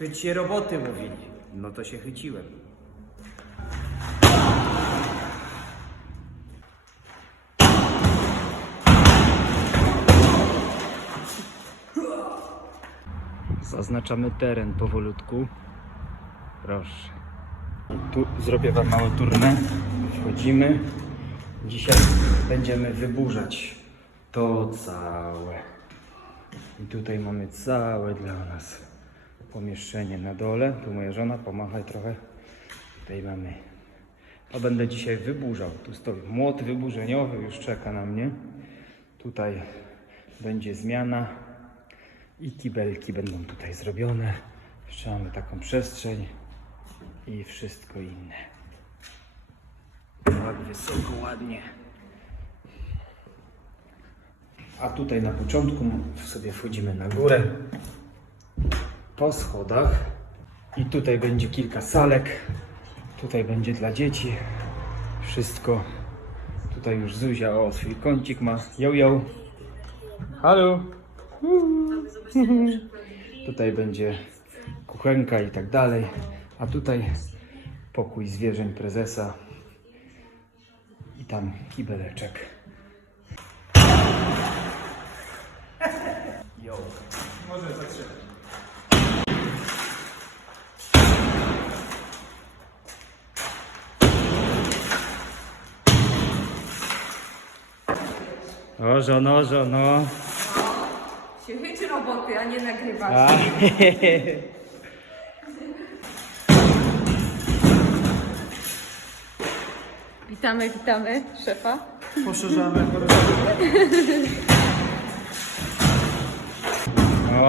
Chyć się roboty mówili. No to się chyciłem. Zaznaczamy teren powolutku. Proszę. Tu zrobię Wam małe turnę. Wchodzimy. Dzisiaj będziemy wyburzać to całe. I tutaj mamy całe dla nas pomieszczenie na dole. Tu moja żona, pomachaj trochę. Tutaj mamy. To będę dzisiaj wyburzał. Tu stoi młot wyburzeniowy, już czeka na mnie. Tutaj będzie zmiana i kibelki będą tutaj zrobione. Jeszcze mamy taką przestrzeń i wszystko inne. Tak wysoko, ładnie. A tutaj na początku sobie wchodzimy na górę po schodach i tutaj będzie kilka salek. Tutaj będzie dla dzieci wszystko. Tutaj już Zuzia o swój kącik ma. Yo, yo. Halo. Tutaj będzie kuchenka i tak dalej. A tutaj pokój zwierzeń prezesa. I tam kibeleczek. O, żono, żono. Się chyć roboty, a nie nagrywać. A, Witamy, witamy szefa. Poszerzamy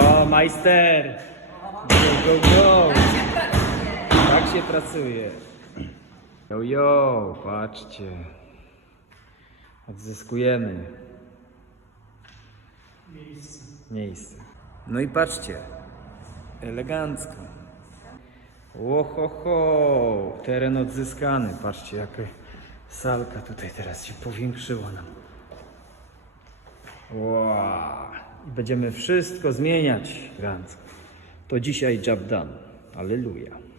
o, majster. Go, go, go. Tak się pracuje. Yo, yo, patrzcie. Odzyskujemy miejsce. No i patrzcie. Elegancko. Ohoho, teren odzyskany. Patrzcie, jaka salka tutaj teraz się powiększyła nam. Wow. I Będziemy wszystko zmieniać. Elegancko. To dzisiaj job done. Alleluja.